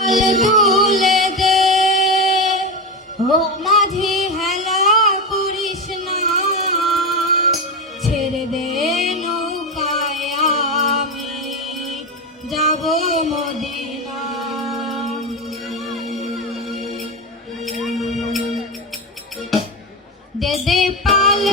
তুলে দে ও মাঝি হেলা করিস না, ছেড়ে দে নৌকায় আমি যাব মদিনা। দে দে পাল